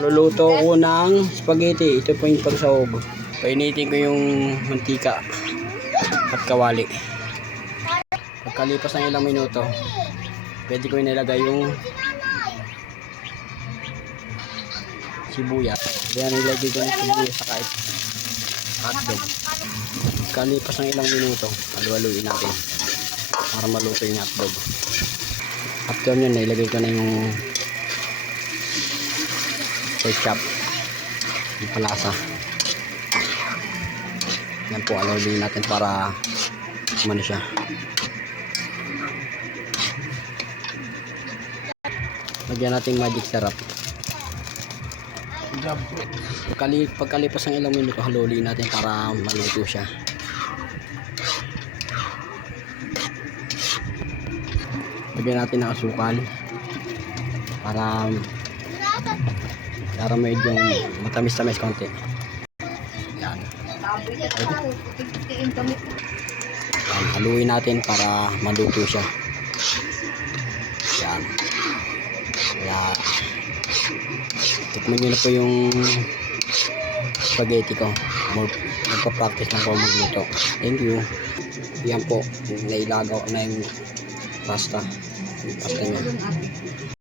Luluto ko ng spaghetti. Ito po yung pagsahog. Painitin ko yung mantika at kawali. Pagkalipas ng ilang minuto, pwede ko inilagay yung sibuyas. Yan, ilagay ko ng sibuyas sa kahit hotdog. Pagkalipas ng ilang minuto, halu-haluin natin para maluto yung hotdog. After nyo, nailagay ko na yung ketchup, yung palasa. Yan po, haluin natin para kumano siya. Lagyan natin magic syrup. Pagkalipas ng ilang minuto, haluin natin para maluto siya. Lagyan natin ng asukal para medyo matamis-tamis konti. Yan. Yan, haluin natin para maluto siya. Yan. Kaya tikman nyo na po yung spaghetti ko. Magpa-practice lang po magluto. Thank you. Yan po, nailagaw na yung pasta. Yung pasta niya.